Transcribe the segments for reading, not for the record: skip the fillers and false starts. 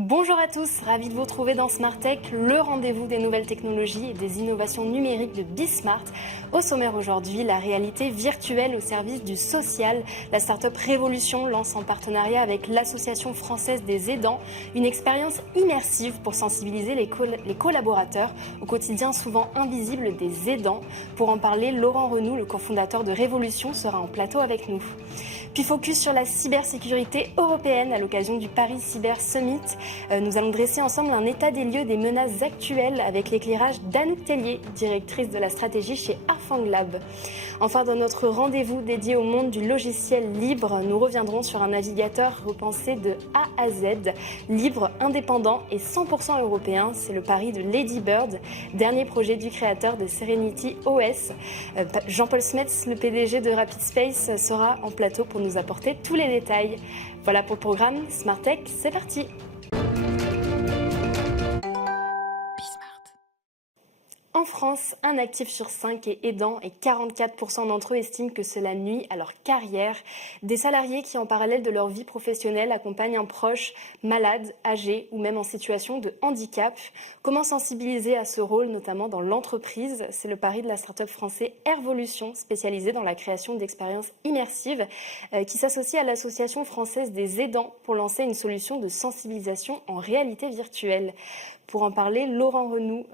Bonjour à tous, ravi de vous retrouver dans Smart Tech, le rendez-vous des nouvelles technologies et des innovations numériques de BeSmart. Au sommaire aujourd'hui, la réalité virtuelle au service du social. La start-up Révolution lance en partenariat avec l'Association française des aidants une expérience immersive pour sensibiliser les collaborateurs au quotidien souvent invisible des aidants. Pour en parler, Laurent Renoux, le cofondateur de Révolution, sera en plateau avec nous. Puis focus sur la cybersécurité européenne à l'occasion du Paris Cyber Summit. Nous allons dresser ensemble un état des lieux des menaces actuelles avec l'éclairage d'Anouk Tellier, directrice de la stratégie chez Arfang Lab. Enfin, dans notre rendez-vous dédié au monde du logiciel libre, nous reviendrons sur un navigateur repensé de A à Z, libre, indépendant et 100% européen. C'est le pari de Lady Bird, dernier projet du créateur de Serenity OS. Jean-Paul Smets, le PDG de Rapid Space, sera en plateau pour nous apporter tous les détails. Voilà pour le programme Smart Tech, c'est parti. En France, un actif sur 5 est aidant et 44% d'entre eux estiment que cela nuit à leur carrière. Des salariés qui, en parallèle de leur vie professionnelle, accompagnent un proche malade, âgé ou même en situation de handicap. Comment sensibiliser à ce rôle, notamment dans l'entreprise? C'est le pari de la start-up française Airvolution, spécialisée dans la création d'expériences immersives, qui s'associe à l'Association française des aidants pour lancer une solution de sensibilisation en réalité virtuelle. Pour en parler, Laurent Renoux,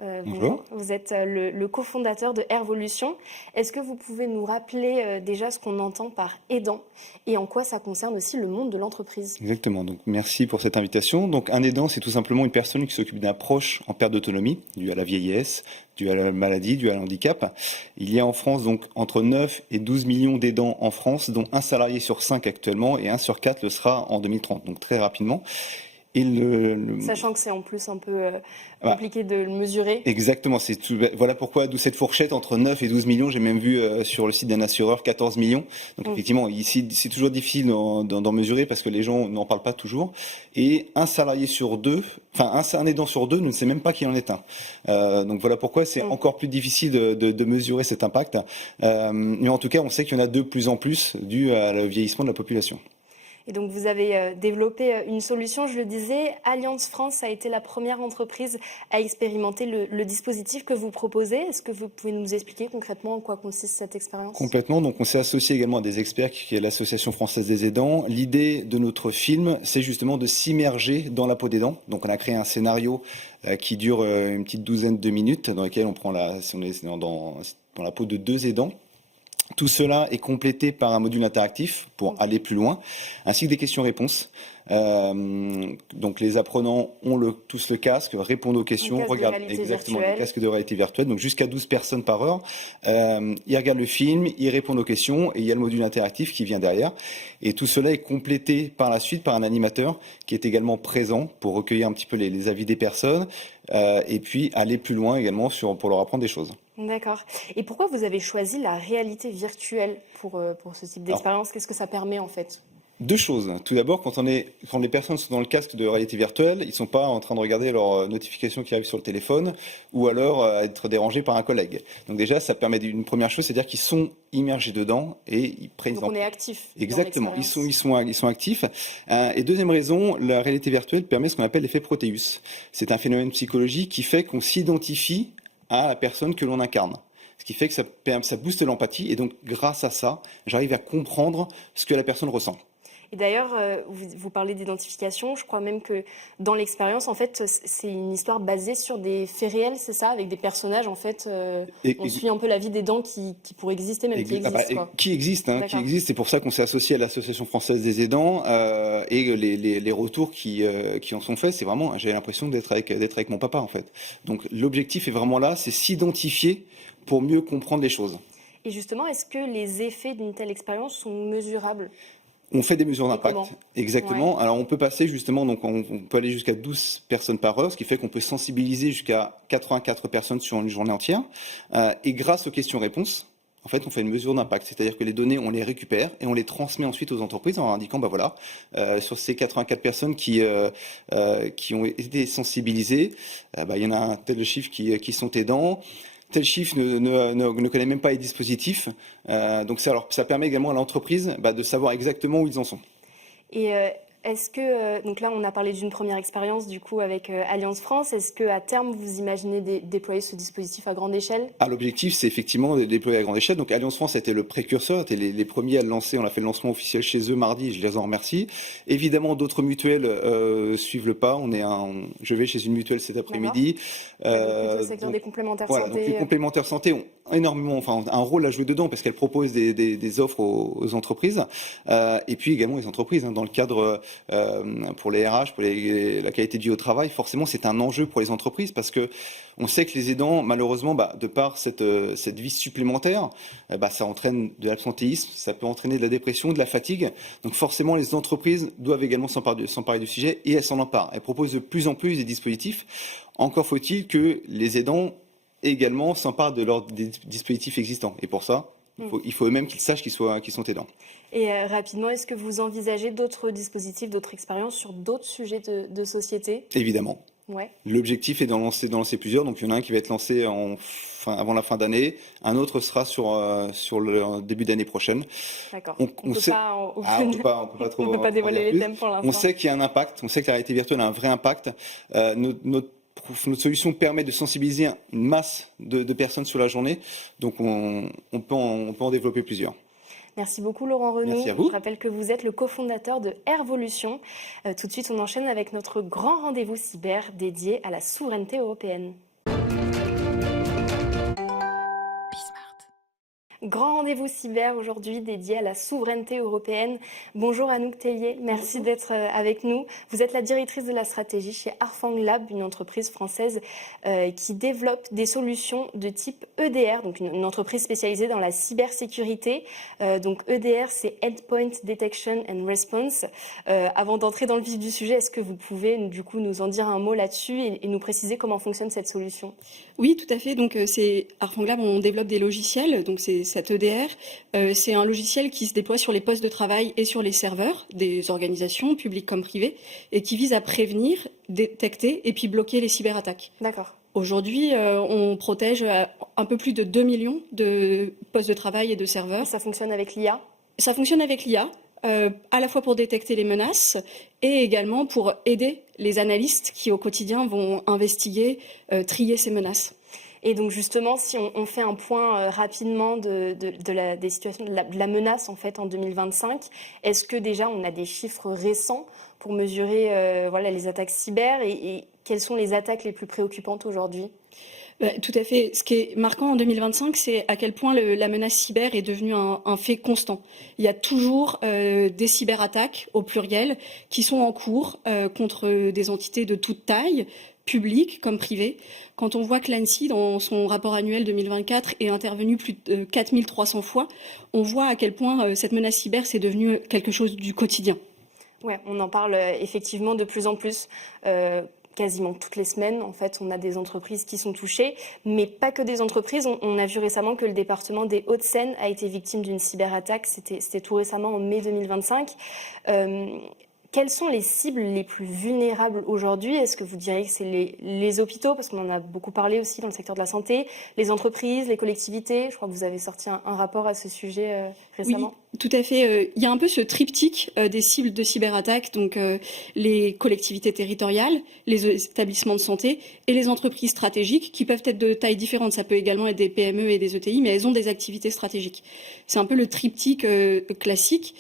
vous êtes le cofondateur de Airvolution. Est-ce que vous pouvez nous rappeler déjà ce qu'on entend par aidant et en quoi ça concerne aussi le monde de l'entreprise? Exactement, donc merci pour cette invitation. Donc un aidant, c'est tout simplement une personne qui s'occupe d'un proche en perte d'autonomie, dû à la vieillesse, dû à la maladie, dû à l'handicap. Il y a en France donc entre 9 et 12 millions d'aidants en France, dont un salarié sur 5 actuellement et 1 sur 4 le sera en 2030, donc très rapidement. Et Sachant que c'est en plus un peu compliqué de le mesurer. Exactement, voilà pourquoi, d'où cette fourchette entre 9 et 12 millions, j'ai même vu sur le site d'un assureur 14 millions. Donc effectivement, ici, c'est toujours difficile d'en mesurer parce que les gens n'en parlent pas toujours. Et un salarié sur deux, un aidant sur deux ne sait même pas qu'il en est un. Donc voilà pourquoi c'est encore plus difficile de mesurer cet impact. Mais en tout cas, on sait qu'il y en a de plus en plus dû à le vieillissement de la population. Et donc vous avez développé une solution, je le disais, Alliance France a été la première entreprise à expérimenter le dispositif que vous proposez. Est-ce que vous pouvez nous expliquer concrètement en quoi consiste cette expérience? Complètement, donc on s'est associé également à des experts qui est l'Association française des aidants. L'idée de notre film, c'est justement de s'immerger dans la peau des dents. Donc on a créé un scénario qui dure une petite douzaine de minutes, dans lequel on prend si on est dans la peau de 2 aidants. Tout cela est complété par un module interactif pour aller plus loin, ainsi que des questions-réponses. Donc les apprenants ont tous le casque, répondent aux questions, regardent exactement le casque de réalité virtuelle, donc jusqu'à 12 personnes par heure. Ils regardent le film, ils répondent aux questions et il y a le module interactif qui vient derrière. Et tout cela est complété par la suite par un animateur qui est également présent pour recueillir un petit peu les avis des personnes et puis aller plus loin également pour leur apprendre des choses. D'accord. Et pourquoi vous avez choisi la réalité virtuelle pour ce type d'expérience? Qu'est-ce que ça permet en fait? 2 choses. Tout d'abord, quand les personnes sont dans le casque de réalité virtuelle, ils ne sont pas en train de regarder leurs notifications qui arrivent sur le téléphone ou alors être dérangés par un collègue. Donc déjà, ça permet une première chose, c'est-à-dire qu'ils sont immergés dedans et ils prennent. Donc on est actif. Exactement, ils sont actifs. Et deuxième raison, la réalité virtuelle permet ce qu'on appelle l'effet Proteus. C'est un phénomène psychologique qui fait qu'on s'identifie à la personne que l'on incarne. Ce qui fait que ça booste l'empathie et donc grâce à ça, j'arrive à comprendre ce que la personne ressent. Et d'ailleurs, vous parlez d'identification, je crois même que dans l'expérience, en fait, c'est une histoire basée sur des faits réels, c'est ça? Avec des personnages, en fait, on suit un peu la vie des dents qui pourraient exister, même qui existent. Qui existe, c'est pour ça qu'on s'est associé à l'Association française des aidants et les retours qui en sont faits, c'est vraiment, j'ai l'impression d'être avec mon papa, en fait. Donc l'objectif est vraiment là, c'est s'identifier pour mieux comprendre les choses. Et justement, est-ce que les effets d'une telle expérience sont mesurables? On fait des mesures d'impact, exactement. Ouais. Alors on peut passer justement, donc on peut aller jusqu'à 12 personnes par heure, ce qui fait qu'on peut sensibiliser jusqu'à 84 personnes sur une journée entière. Et grâce aux questions-réponses, en fait, on fait une mesure d'impact. C'est-à-dire que les données, on les récupère et on les transmet ensuite aux entreprises en indiquant, sur ces 84 personnes qui ont été sensibilisées, il y en a un tel chiffre qui sont aidants. Tel chiffre ne connaît même pas les dispositifs. Donc ça permet également à l'entreprise de savoir exactement où ils en sont. Et Est-ce que, donc là, on a parlé d'une première expérience du coup avec Alliance France. Est-ce qu'à terme, vous imaginez déployer ce dispositif à grande échelle? L'objectif, c'est effectivement de déployer à grande échelle. Donc Alliance France a été le précurseur, étaient les premiers à le lancer. On a fait le lancement officiel chez eux mardi, je les en remercie. Évidemment, d'autres mutuelles suivent le pas. Je vais chez une mutuelle cet après-midi. Le secteur des complémentaires voilà, santé. donc les complémentaires santé ont énormément, un rôle à jouer dedans parce qu'elles proposent des offres aux entreprises et puis également les entreprises dans le cadre pour les RH, pour la qualité de vie au travail. Forcément, c'est un enjeu pour les entreprises parce que on sait que les aidants, malheureusement, de par cette vie supplémentaire, ça entraîne de l'absentéisme, ça peut entraîner de la dépression, de la fatigue. Donc forcément, les entreprises doivent également s'emparer du sujet et elles s'en emparent. Elles proposent de plus en plus des dispositifs. Encore faut-il que les aidants également s'emparent de leurs dispositifs existants. Et pour ça, il faut eux-mêmes qu'ils sachent qu'ils sont aidants. Et rapidement, est-ce que vous envisagez d'autres dispositifs, d'autres expériences sur d'autres sujets de société? Évidemment. Ouais. L'objectif est d'en lancer plusieurs. Donc il y en a un qui va être lancé avant la fin d'année. Un autre sera sur le début d'année prochaine. D'accord. On peut pas dévoiler les thèmes pour l'instant. On sait qu'il y a un impact. On sait que la réalité virtuelle a un vrai impact. Notre solution permet de sensibiliser une masse de personnes sur la journée. Donc on peut en développer plusieurs. Merci beaucoup Laurent Renaud. Merci à vous. Je rappelle que vous êtes le cofondateur de Airvolution. Tout de suite, on enchaîne avec notre grand rendez-vous cyber dédié à la souveraineté européenne. Grand rendez-vous cyber aujourd'hui dédié à la souveraineté européenne. Bonjour Anouk Tellier, merci d'être avec nous. Vous êtes la directrice de la stratégie chez Arfang Lab, une entreprise française qui développe des solutions de type EDR, donc une entreprise spécialisée dans la cybersécurité. Donc EDR, c'est Endpoint Detection and Response. Avant d'entrer dans le vif du sujet, est-ce que vous pouvez du coup nous en dire un mot là-dessus et nous préciser comment fonctionne cette solution? Oui, tout à fait. Donc c'est Arfang Lab, on développe des logiciels. Donc cet EDR, c'est un logiciel qui se déploie sur les postes de travail et sur les serveurs des organisations, publiques comme privées, et qui vise à prévenir, détecter et puis bloquer les cyberattaques. D'accord. Aujourd'hui, on protège un peu plus de 2 millions de postes de travail et de serveurs. Et ça fonctionne avec l'IA? Ça fonctionne avec l'IA. À la fois pour détecter les menaces et également pour aider les analystes qui au quotidien vont investiguer, trier ces menaces. Et donc justement, si on fait un point rapidement des situations de la menace en fait en 2025, est-ce que déjà on a des chiffres récents pour mesurer les attaques cyber et quelles sont les attaques les plus préoccupantes aujourd'hui? Tout à fait. Ce qui est marquant en 2025, c'est à quel point la menace cyber est devenue un fait constant. Il y a toujours des cyberattaques, au pluriel, qui sont en cours contre des entités de toute taille, publiques comme privées. Quand on voit que l'ANSSI, dans son rapport annuel 2024, est intervenu plus de 4300 fois, on voit à quel point cette menace cyber, c'est devenu quelque chose du quotidien. Ouais, on en parle effectivement de plus en plus. Quasiment toutes les semaines, en fait, on a des entreprises qui sont touchées, mais pas que des entreprises. On a vu récemment que le département des Hauts-de-Seine a été victime d'une cyberattaque. C'était tout récemment, en mai 2025. Quelles sont les cibles les plus vulnérables aujourd'hui? Est-ce que vous diriez que c'est les hôpitaux, parce qu'on en a beaucoup parlé aussi dans le secteur de la santé, les entreprises, les collectivités? Je crois que vous avez sorti un rapport à ce sujet récemment. Oui, tout à fait. Il y a un peu ce triptyque des cibles de cyberattaque, donc les collectivités territoriales, les établissements de santé et les entreprises stratégiques qui peuvent être de taille différente. Ça peut également être des PME et des ETI, mais elles ont des activités stratégiques. C'est un peu le triptyque classique.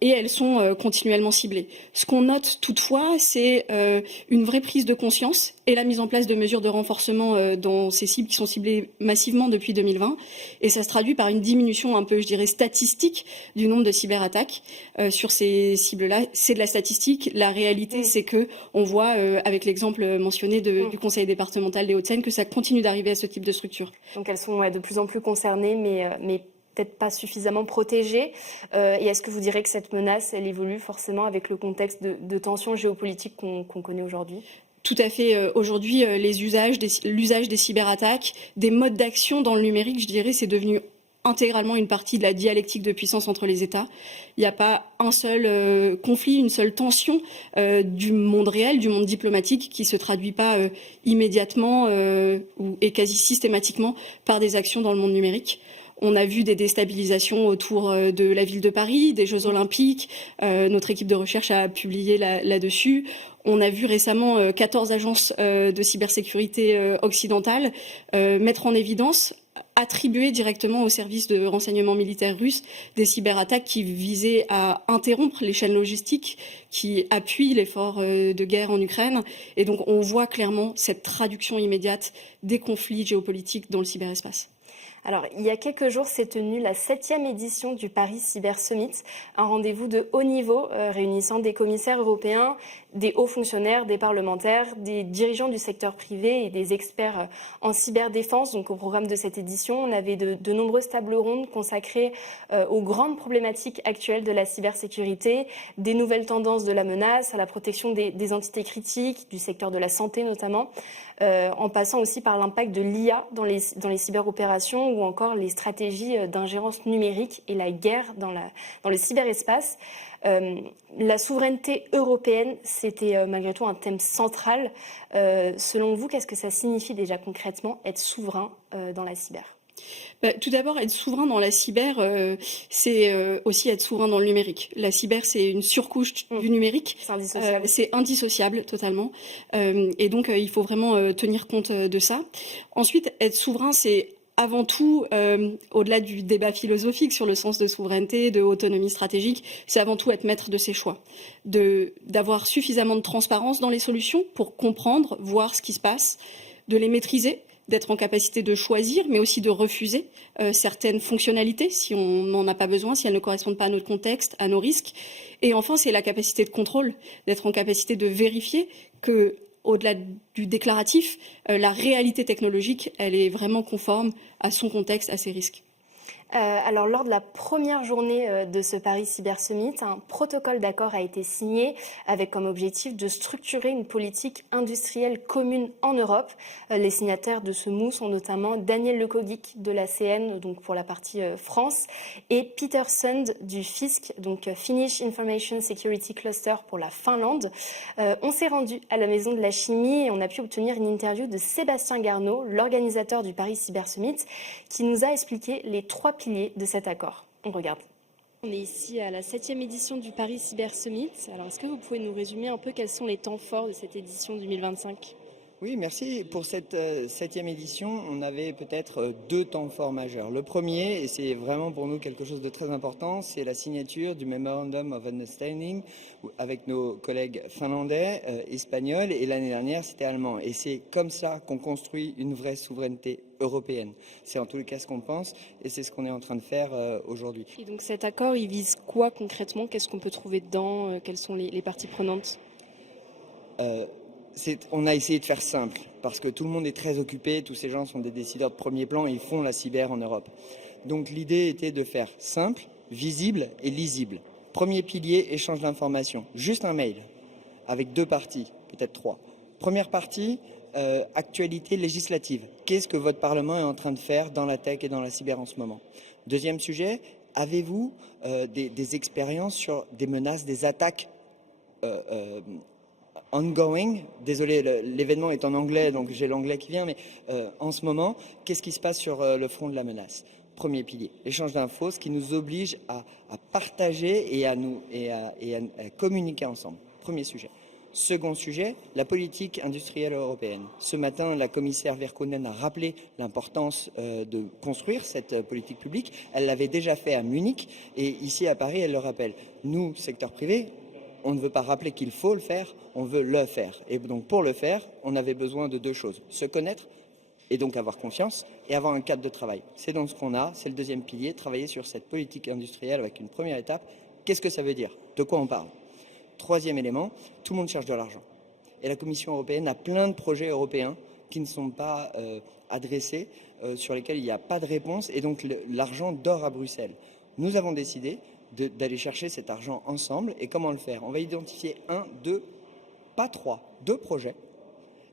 Et elles sont continuellement ciblées. Ce qu'on note toutefois, c'est une vraie prise de conscience et la mise en place de mesures de renforcement dans ces cibles qui sont ciblées massivement depuis 2020. Et ça se traduit par une diminution un peu, je dirais, statistique du nombre de cyberattaques sur ces cibles-là. C'est de la statistique. La réalité, c'est que on voit, avec l'exemple mentionné du conseil départemental des Hauts-de-Seine, que ça continue d'arriver à ce type de structure. Donc elles sont de plus en plus concernées, mais peut-être pas suffisamment protégées. Et est-ce que vous direz que cette menace, elle évolue forcément avec le contexte de tensions géopolitiques qu'on connaît aujourd'hui? Tout à fait. Aujourd'hui, l'usage des cyberattaques, des modes d'action dans le numérique, je dirais, c'est devenu intégralement une partie de la dialectique de puissance entre les États. Il n'y a pas un seul conflit, une seule tension du monde réel, du monde diplomatique qui ne se traduit pas immédiatement et quasi systématiquement par des actions dans le monde numérique. On a vu des déstabilisations autour de la ville de Paris, des Jeux Olympiques. Notre équipe de recherche a publié là-dessus. On a vu récemment 14 agences de cybersécurité occidentales mettre en évidence, attribuer directement aux services de renseignement militaire russe des cyberattaques qui visaient à interrompre les chaînes logistiques qui appuient l'effort de guerre en Ukraine. Et donc on voit clairement cette traduction immédiate des conflits géopolitiques dans le cyberespace. Alors, il y a quelques jours s'est tenue la 7e édition du Paris Cyber Summit, un rendez-vous de haut niveau réunissant des commissaires européens, des hauts fonctionnaires, des parlementaires, des dirigeants du secteur privé et des experts en cyberdéfense. Donc, au programme de cette édition, on avait de nombreuses tables rondes consacrées aux grandes problématiques actuelles de la cybersécurité, des nouvelles tendances de la menace, à la protection des entités critiques, du secteur de la santé notamment, en passant aussi par l'impact de l'IA dans les cyberopérations ou encore les stratégies d'ingérence numérique et la guerre dans le cyberespace. La souveraineté européenne, c'était malgré tout un thème central. Selon vous, qu'est-ce que ça signifie déjà concrètement être souverain dans la cyber ? Tout d'abord, être souverain dans la cyber, c'est aussi être souverain dans le numérique. La cyber, c'est une surcouche du numérique. C'est indissociable. C'est indissociable totalement. Et donc, il faut vraiment tenir compte de ça. Ensuite, être souverain, c'est avant tout, au-delà du débat philosophique sur le sens de souveraineté, de autonomie stratégique, c'est avant tout être maître de ses choix, d'avoir suffisamment de transparence dans les solutions pour comprendre, voir ce qui se passe, de les maîtriser, d'être en capacité de choisir, mais aussi de refuser certaines fonctionnalités si on n'en a pas besoin, si elles ne correspondent pas à notre contexte, à nos risques. Et enfin, c'est la capacité de contrôle, d'être en capacité de vérifier que, au-delà du déclaratif, la réalité technologique, elle est vraiment conforme à son contexte, à ses risques. Alors, lors de la première journée de ce Paris Cyber Summit, un protocole d'accord a été signé avec comme objectif de structurer une politique industrielle commune en Europe. Les signataires de ce MOU sont notamment Daniel Lecoguic de la CN, donc pour la partie France, et Peter Sund du FISC, donc Finnish Information Security Cluster pour la Finlande. On s'est rendu à la Maison de la Chimie et on a pu obtenir une interview de Sébastien Garneau, l'organisateur du Paris Cyber Summit, qui nous a expliqué les 3 piliers de cet accord. On regarde. On est ici à la 7e édition du Paris Cyber Summit. Alors, est-ce que vous pouvez nous résumer un peu quels sont les temps forts de cette édition 2025 ? Oui, merci. Pour cette 7e édition, on avait peut-être 2 temps forts majeurs. Le premier, et c'est vraiment pour nous quelque chose de très important, c'est la signature du Memorandum of Understanding avec nos collègues finlandais, espagnols, et l'année dernière, c'était allemand. Et c'est comme ça qu'on construit une vraie souveraineté européenne. C'est en tous les cas ce qu'on pense, et c'est ce qu'on est en train de faire aujourd'hui. Et donc cet accord, il vise quoi concrètement ? Qu'est-ce qu'on peut trouver dedans ? Quelles sont les parties prenantes ? On a essayé de faire simple, parce que tout le monde est très occupé, tous ces gens sont des décideurs de premier plan et ils font la cyber en Europe. Donc l'idée était de faire simple, visible et lisible. Premier pilier, échange d'informations. Juste un mail, avec 2 parties, peut-être 3. Première partie, actualité législative. Qu'est-ce que votre Parlement est en train de faire dans la tech et dans la cyber en ce moment ? Deuxième sujet, avez-vous des expériences sur des menaces, des attaques ongoing, désolé, l'événement est en anglais, donc j'ai l'anglais qui vient, mais en ce moment, qu'est-ce qui se passe sur le front de la menace ? Premier pilier, échange d'infos, ce qui nous oblige à partager et à communiquer ensemble. Premier sujet. Second sujet, la politique industrielle européenne. Ce matin, la commissaire Virkkunen a rappelé l'importance de construire cette politique publique. Elle l'avait déjà fait à Munich et ici à Paris, elle le rappelle. Nous, secteur privé, on ne veut pas rappeler qu'il faut le faire, on veut le faire. Et donc pour le faire, on avait besoin de 2 choses. Se connaître et donc avoir confiance et avoir un cadre de travail. C'est donc ce qu'on a, c'est le deuxième pilier, travailler sur cette politique industrielle avec une première étape. Qu'est-ce que ça veut dire ? De quoi on parle ? Troisième élément, tout le monde cherche de l'argent. Et la Commission européenne a plein de projets européens qui ne sont pas adressés, sur lesquels il n'y a pas de réponse et donc l'argent dort à Bruxelles. Nous avons décidé d'aller chercher cet argent ensemble. Et comment le faire ? On va identifier 1, 2, pas 3, 2 projets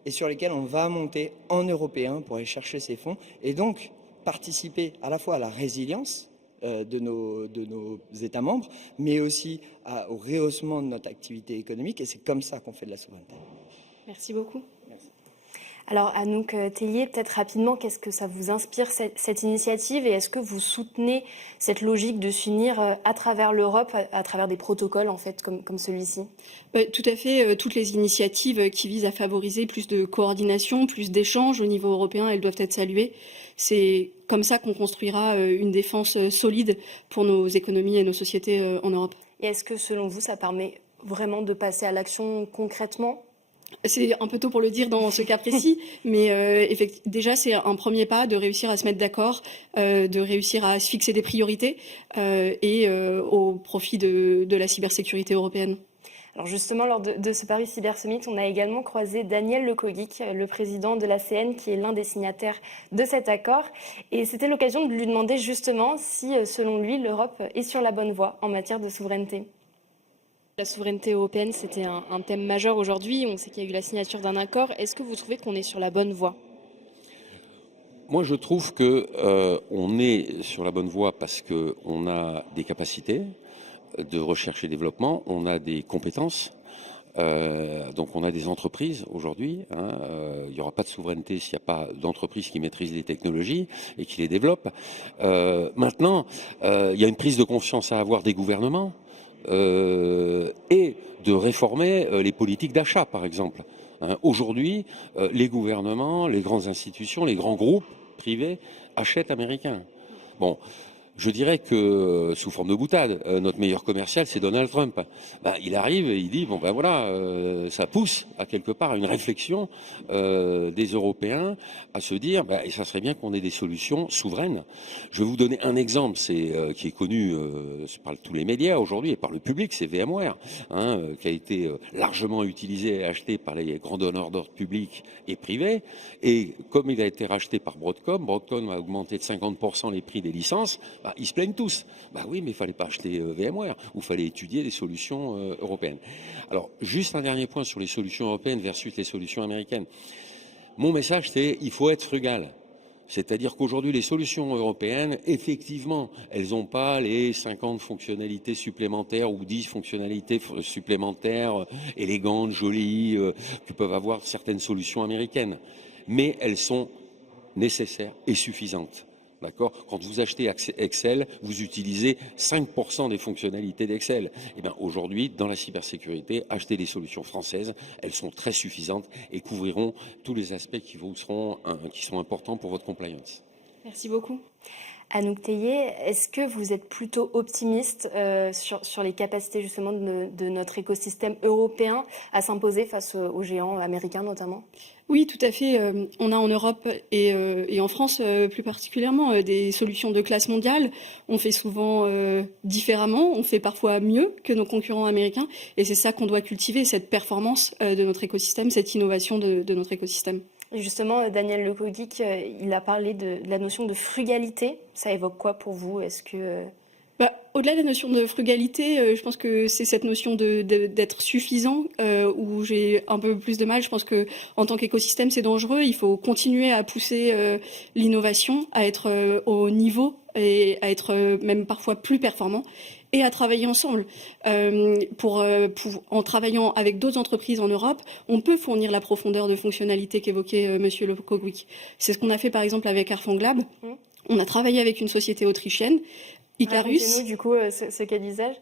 et sur lesquels on va monter en européen pour aller chercher ces fonds et donc participer à la fois à la résilience de nos États membres, mais aussi au rehaussement de notre activité économique et c'est comme ça qu'on fait de la souveraineté. Merci beaucoup. Merci. Alors Anouk Tellier, peut-être rapidement, qu'est-ce que ça vous inspire cette initiative et est-ce que vous soutenez cette logique de s'unir à travers l'Europe, à travers des protocoles en fait comme celui-ci? Tout à fait. Toutes les initiatives qui visent à favoriser plus de coordination, plus d'échanges au niveau européen, elles doivent être saluées. C'est comme ça qu'on construira une défense solide pour nos économies et nos sociétés en Europe. Et est-ce que selon vous, ça permet vraiment de passer à l'action concrètement? C'est un peu tôt pour le dire dans ce cas précis, mais déjà c'est un premier pas de réussir à se mettre d'accord, de réussir à se fixer des priorités au profit de la cybersécurité européenne. Alors justement, lors de ce Paris Cyber Summit, on a également croisé Daniel Lecoguic, le président de l'ACN, qui est l'un des signataires de cet accord. Et c'était l'occasion de lui demander justement si, selon lui, l'Europe est sur la bonne voie en matière de souveraineté. La souveraineté européenne, c'était un thème majeur aujourd'hui. On sait qu'il y a eu la signature d'un accord. Est-ce que vous trouvez qu'on est sur la bonne voie? Moi, je trouve qu'on est sur la bonne voie parce qu'on a des capacités de recherche et développement, on a des compétences, donc on a des entreprises aujourd'hui. Il n'y aura pas de souveraineté s'il n'y a pas d'entreprises qui maîtrisent les technologies et qui les développent. Maintenant, il y a une prise de conscience à avoir des gouvernements. Et de réformer les politiques d'achat, par exemple. Aujourd'hui, les gouvernements, les grandes institutions, les grands groupes privés achètent américains. Bon, je dirais que, sous forme de boutade, notre meilleur commercial, c'est Donald Trump. Il arrive et il dit, ça pousse à quelque part à une réflexion des Européens à se dire, et ça serait bien qu'on ait des solutions souveraines. Je vais vous donner un exemple, qui est connu par tous les médias aujourd'hui et par le public, c'est VMware, qui a été largement utilisé et acheté par les grands donneurs d'ordre publics et privés. Et comme il a été racheté par Broadcom a augmenté de 50% les prix des licences. Ils se plaignent tous. Oui, mais il fallait pas acheter VMware, ou il fallait étudier des solutions européennes. Alors, juste un dernier point sur les solutions européennes versus les solutions américaines. Mon message, c'est il faut être frugal. C'est-à-dire qu'aujourd'hui, les solutions européennes, effectivement, elles n'ont pas les 50 fonctionnalités supplémentaires ou 10 fonctionnalités supplémentaires élégantes, jolies, que peuvent avoir certaines solutions américaines. Mais elles sont nécessaires et suffisantes. D'accord ? Quand vous achetez Excel, vous utilisez 5% des fonctionnalités d'Excel. Aujourd'hui, dans la cybersécurité, achetez des solutions françaises. Elles sont très suffisantes et couvriront tous les aspects qui sont importants pour votre compliance. Merci beaucoup. Anouk Tellier, est-ce que vous êtes plutôt optimiste sur les capacités justement de notre écosystème européen à s'imposer face aux géants américains notamment ? Oui, tout à fait. On a en Europe et en France plus particulièrement des solutions de classe mondiale. On fait souvent différemment, on fait parfois mieux que nos concurrents américains. Et c'est ça qu'on doit cultiver, cette performance de notre écosystème, cette innovation de notre écosystème. Et justement, Daniel Lecoguic, il a parlé de la notion de frugalité. Ça évoque quoi pour vous ? Est-ce que... Au-delà de la notion de frugalité, je pense que c'est cette notion d'être suffisant où j'ai un peu plus de mal. Je pense que en tant qu'écosystème, c'est dangereux. Il faut continuer à pousser l'innovation, à être au niveau et à être même parfois plus performant et à travailler ensemble. En travaillant avec d'autres entreprises en Europe, on peut fournir la profondeur de fonctionnalité qu'évoquait Monsieur Lecoguic. C'est ce qu'on a fait par exemple avec Arfang Lab. On a travaillé avec une société autrichienne. Icarus. Racontez-nous du coup ce cas d'usage.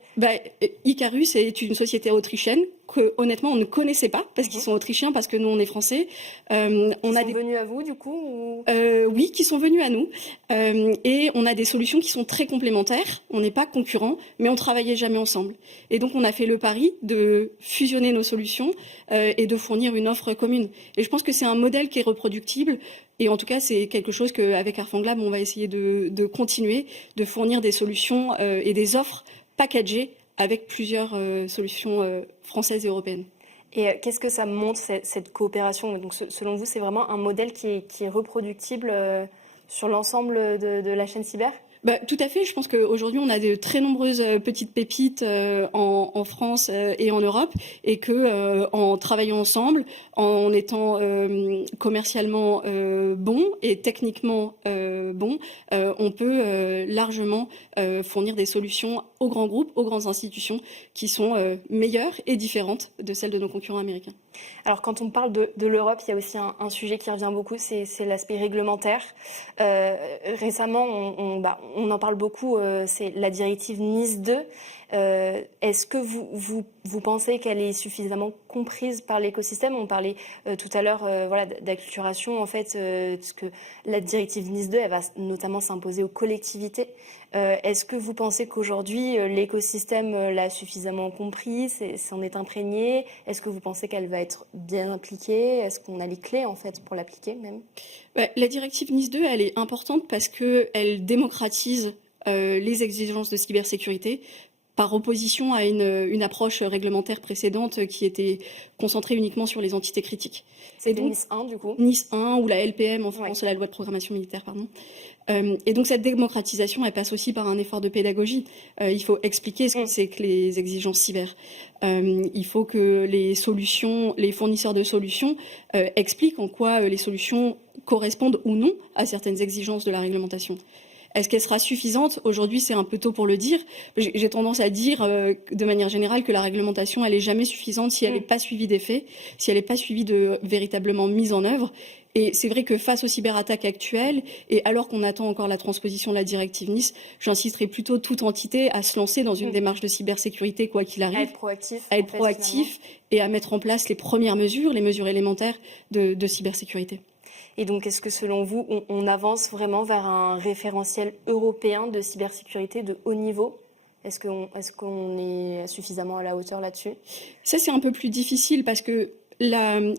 Icarus est une société autrichienne que honnêtement on ne connaissait pas parce qu'ils sont autrichiens, parce que nous on est français. Ils sont venus à vous du coup ou... Oui, qui sont venus à nous. Et on a des solutions qui sont très complémentaires. On n'est pas concurrents, mais on travaillait jamais ensemble. Et donc on a fait le pari de fusionner nos solutions et de fournir une offre commune. Et je pense que c'est un modèle qui est reproductible. Et en tout cas, c'est quelque chose qu'avec Arfang Lab, on va essayer de continuer, de fournir des solutions et des offres packagées avec plusieurs solutions françaises et européennes. Et qu'est-ce que ça montre, cette coopération ? Donc, selon vous, c'est vraiment un modèle qui est reproductible sur l'ensemble de la chaîne cyber ? Tout à fait. Je pense qu'aujourd'hui, on a de très nombreuses petites pépites en France et en Europe, et que en travaillant ensemble, en étant commercialement bon et techniquement bon, on peut largement fournir des solutions aux grands groupes, aux grandes institutions qui sont meilleures et différentes de celles de nos concurrents américains. Alors quand on parle de l'Europe, il y a aussi un sujet qui revient beaucoup, c'est l'aspect réglementaire. Récemment, on en parle beaucoup, c'est la directive NIS 2. Est-ce que vous pensez qu'elle est suffisamment comprise par l'écosystème ? On parlait tout à l'heure d'acculturation, en fait, parce que la directive NIS 2, elle va notamment s'imposer aux collectivités. Est-ce que vous pensez qu'aujourd'hui, l'écosystème l'a suffisamment compris, s'en est imprégné ? Est-ce que vous pensez qu'elle va être bien appliquée ? Est-ce qu'on a les clés, en fait, pour l'appliquer même ? La directive NIS 2, elle est importante parce qu'elle démocratise les exigences de cybersécurité, par opposition à une approche réglementaire précédente qui était concentrée uniquement sur les entités critiques. C'est donc NIS 1, du coup. NIS 1 ou la LPM en France, la loi de programmation militaire, pardon. Et donc cette démocratisation, elle passe aussi par un effort de pédagogie. Il faut expliquer ce que c'est que les exigences cyber. Il faut que les fournisseurs de solutions expliquent en quoi les solutions correspondent ou non à certaines exigences de la réglementation. Est-ce qu'elle sera suffisante ? Aujourd'hui, c'est un peu tôt pour le dire. J'ai tendance à dire, de manière générale, que la réglementation, elle n'est jamais suffisante si elle n'est pas suivie des faits, si elle n'est pas suivie de véritablement mise en œuvre. Et c'est vrai que face aux cyberattaques actuelles, et alors qu'on attend encore la transposition de la directive NIS, j'inciterai plutôt toute entité à se lancer dans une démarche de cybersécurité, quoi qu'il arrive. À être proactif et à mettre en place les premières mesures, les mesures élémentaires de cybersécurité. Et donc, est-ce que selon vous, on avance vraiment vers un référentiel européen de cybersécurité de haut niveau ? Est-ce qu'on est suffisamment à la hauteur là-dessus ? Ça, c'est un peu plus difficile parce que il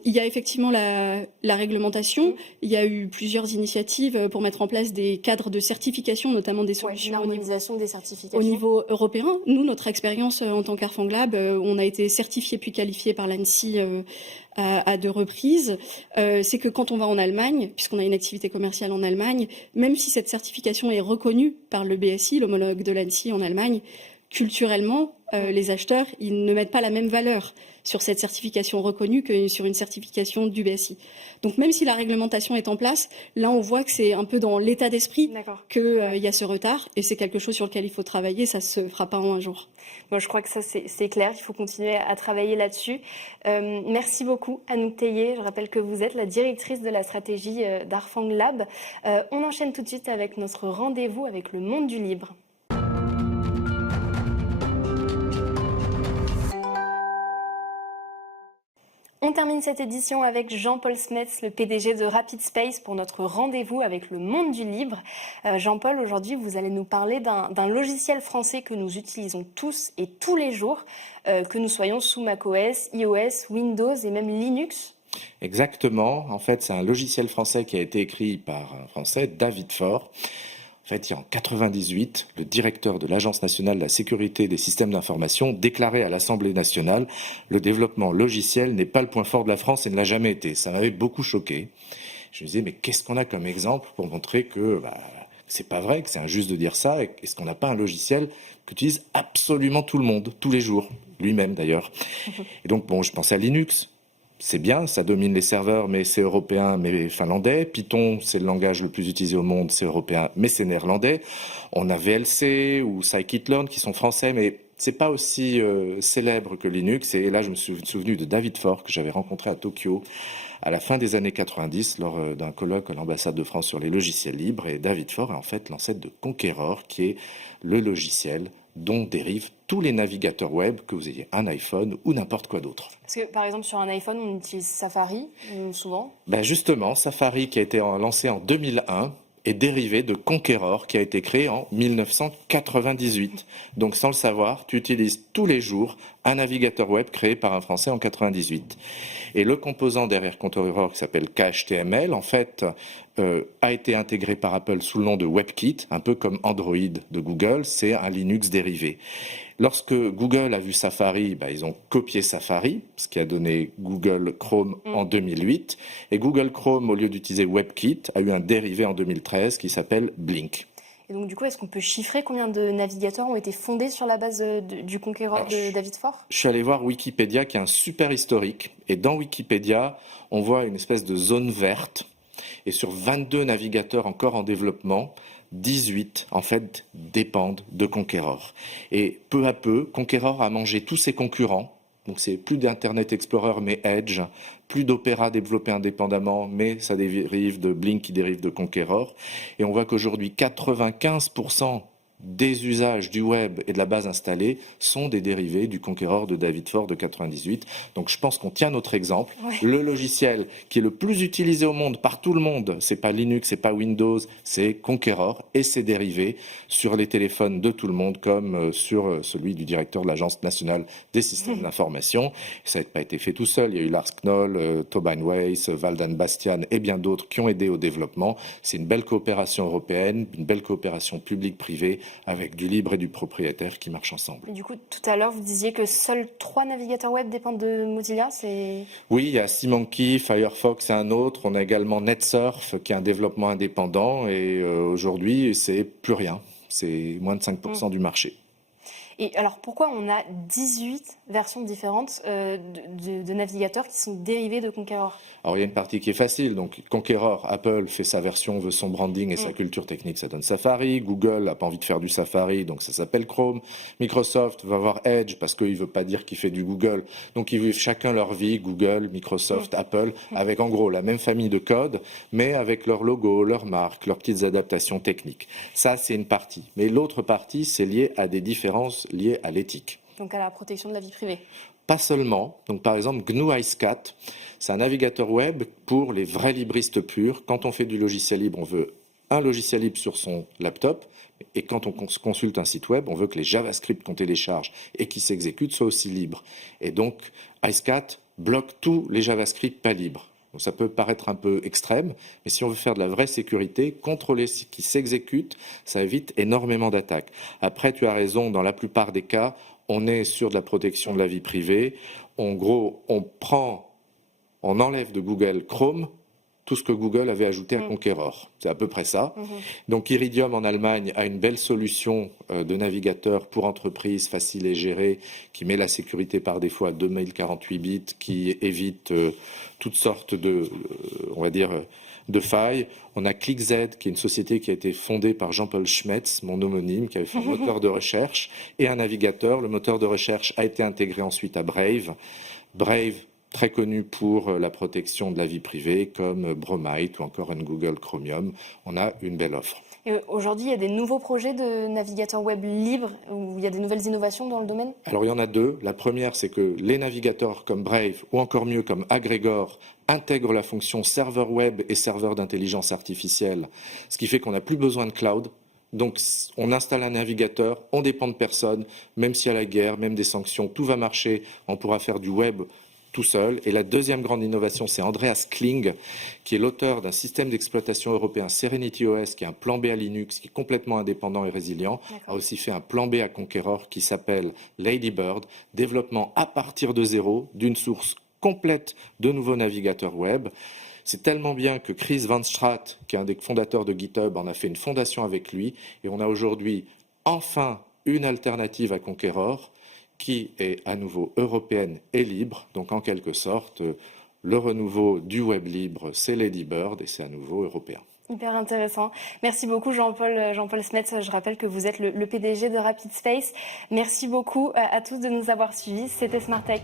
y a effectivement la réglementation. Il y a eu plusieurs initiatives pour mettre en place des cadres de certification, notamment des solutions l'harmonisation des certifications au niveau européen. Nous, notre expérience en tant qu'Arfang Lab, on a été certifié puis qualifié par l'ANSSI à 2 reprises. C'est que quand on va en Allemagne, puisqu'on a une activité commerciale en Allemagne, même si cette certification est reconnue par le BSI, l'homologue de l'ANSSI en Allemagne, culturellement, les acheteurs, ils ne mettent pas la même valeur sur cette certification reconnue que sur une certification du BSI. Donc même si la réglementation est en place, là on voit que c'est un peu dans l'état d'esprit qu'il y a ce retard, et c'est quelque chose sur lequel il faut travailler, ça ne se fera pas en un jour. Bon, je crois que ça c'est clair, il faut continuer à travailler là-dessus. Merci beaucoup Anouk Théier, je rappelle que vous êtes la directrice de la stratégie d'Arfang Lab. On enchaîne tout de suite avec notre rendez-vous avec le monde du libre. On termine cette édition avec Jean-Paul Smets, le PDG de Rapid Space, pour notre rendez-vous avec le monde du libre. Jean-Paul, aujourd'hui, vous allez nous parler d'un logiciel français que nous utilisons tous et tous les jours, que nous soyons sous macOS, iOS, Windows et même Linux. Exactement. En fait, c'est un logiciel français qui a été écrit par un Français, David Faure. En fait, en 1998, le directeur de l'Agence nationale de la sécurité des systèmes d'information déclarait à l'Assemblée nationale « Le développement logiciel n'est pas le point fort de la France et ne l'a jamais été ». Ça m'avait beaucoup choqué. Je me disais, mais qu'est-ce qu'on a comme exemple pour montrer que c'est pas vrai, que c'est injuste de dire ça, est-ce qu'on n'a pas un logiciel qu'utilise absolument tout le monde, tous les jours, lui-même d'ailleurs. Et donc, je pensais à Linux. C'est bien, ça domine les serveurs, mais c'est européen, mais finlandais. Python, c'est le langage le plus utilisé au monde, c'est européen, mais c'est néerlandais. On a VLC ou Scikit-learn qui sont français, mais c'est pas aussi célèbre que Linux. Et là, je me suis souvenu de David Faure, que j'avais rencontré à Tokyo à la fin des années 90, lors d'un colloque à l'ambassade de France sur les logiciels libres. Et David Faure est en fait l'ancêtre de Conqueror, qui est le logiciel dont dérivent tous les navigateurs web, que vous ayez un iPhone ou n'importe quoi d'autre. Parce que, par exemple, sur un iPhone, on utilise Safari, souvent. Justement, Safari, qui a été lancé en 2001, est dérivé de Conqueror, qui a été créé en 1998. Donc, sans le savoir, tu utilises tous les jours un navigateur web créé par un Français en 98. Et le composant derrière Conqueror, qui s'appelle KHTML, en fait, a été intégré par Apple sous le nom de WebKit, un peu comme Android de Google, c'est un Linux dérivé. Lorsque Google a vu Safari, ils ont copié Safari, ce qui a donné Google Chrome en 2008. Et Google Chrome, au lieu d'utiliser WebKit, a eu un dérivé en 2013 qui s'appelle Blink. Et donc du coup, est-ce qu'on peut chiffrer combien de navigateurs ont été fondés sur la base du Conqueror de David Fort? Je suis allé voir Wikipédia, qui est un super historique. Et dans Wikipédia, on voit une espèce de zone verte. Et sur 22 navigateurs encore en développement, 18, en fait, dépendent de Conqueror. Et peu à peu, Conqueror a mangé tous ses concurrents. Donc c'est plus d'Internet Explorer, mais Edge, plus d'Opera développé indépendamment, mais ça dérive de Blink qui dérive de Conqueror. Et on voit qu'aujourd'hui, 95% des usages du web et de la base installée sont des dérivés du Conqueror de David Fort de 98. Donc je pense qu'on tient notre exemple. Ouais. Le logiciel qui est le plus utilisé au monde, par tout le monde, c'est pas Linux, c'est pas Windows, c'est Conqueror et ses dérivés sur les téléphones de tout le monde, comme sur celui du directeur de l'Agence nationale des systèmes d'information. Ça n'a pas été fait tout seul. Il y a eu Lars Knoll, Tobin Weiss, Valdan Bastian et bien d'autres qui ont aidé au développement. C'est une belle coopération européenne, une belle coopération publique-privée, avec du libre et du propriétaire qui marchent ensemble. Et du coup, tout à l'heure, vous disiez que seuls 3 navigateurs web dépendent de Mozilla. Oui, il y a SeaMonkey, Firefox et un autre. On a également NetSurf, qui est un développement indépendant. Et aujourd'hui, c'est plus rien. C'est moins de 5% du marché. Et alors, pourquoi on a 18 versions différentes de navigateurs qui sont dérivés de Conqueror? Alors, il y a une partie qui est facile. Donc, Conqueror, Apple fait sa version, veut son branding et sa culture technique, ça donne Safari. Google n'a pas envie de faire du Safari, donc ça s'appelle Chrome. Microsoft va avoir Edge parce qu'il ne veut pas dire qu'il fait du Google. Donc, ils vivent chacun leur vie, Google, Microsoft, Apple, avec en gros la même famille de code, mais avec leur logo, leur marque, leurs petites adaptations techniques. Ça, c'est une partie. Mais l'autre partie, c'est lié à des différences liées à l'éthique. Donc à la protection de la vie privée. Pas seulement. Donc, par exemple, GNU IceCat, c'est un navigateur web pour les vrais libristes purs. Quand on fait du logiciel libre, on veut un logiciel libre sur son laptop. Et quand on consulte un site web, on veut que les JavaScript qu'on télécharge et qui s'exécutent soient aussi libres. Et donc, IceCat bloque tous les JavaScript pas libres. Donc, ça peut paraître un peu extrême, mais si on veut faire de la vraie sécurité, contrôler ce qui s'exécute, ça évite énormément d'attaques. Après, tu as raison, dans la plupart des cas, on est sur de la protection de la vie privée. En gros, on enlève de Google Chrome tout ce que Google avait ajouté à Conqueror. C'est à peu près ça. Donc Iridium en Allemagne a une belle solution de navigateur pour entreprise, facile et gérée, qui met la sécurité par défaut à 2048 bits, qui évite toutes sortes de, de failles. On a ClickZ, qui est une société qui a été fondée par Jean-Paul Schmetz, mon homonyme, qui avait fait un moteur de recherche et un navigateur. Le moteur de recherche a été intégré ensuite à Brave. Brave, très connu pour la protection de la vie privée, comme Bromite ou encore un Google Chromium. On a une belle offre. Et aujourd'hui, il y a des nouveaux projets de navigateurs web libres où il y a des nouvelles innovations dans le domaine? Alors, il y en a deux. La première, c'est que les navigateurs comme Brave ou encore mieux comme Aggregor intègrent la fonction serveur web et serveur d'intelligence artificielle, ce qui fait qu'on n'a plus besoin de cloud. Donc, on installe un navigateur, on dépend de personne, même s'il y a la guerre, même des sanctions, tout va marcher, on pourra faire du web tout seul. Et la deuxième grande innovation, c'est Andreas Kling, qui est l'auteur d'un système d'exploitation européen Serenity OS, qui est un plan B à Linux, qui est complètement indépendant et résilient, a aussi fait un plan B à Conqueror qui s'appelle Ladybird, développement à partir de zéro, d'une source complète de nouveaux navigateurs web. C'est tellement bien que Chris Van Straat, qui est un des fondateurs de GitHub, en a fait une fondation avec lui, et on a aujourd'hui enfin une alternative à Conqueror, qui est à nouveau européenne et libre. Donc en quelque sorte, le renouveau du web libre, c'est Ladybird et c'est à nouveau européen. Hyper intéressant. Merci beaucoup Jean-Paul Smets. Je rappelle que vous êtes le PDG de Rapid Space. Merci beaucoup à tous de nous avoir suivis. C'était Smart Tech.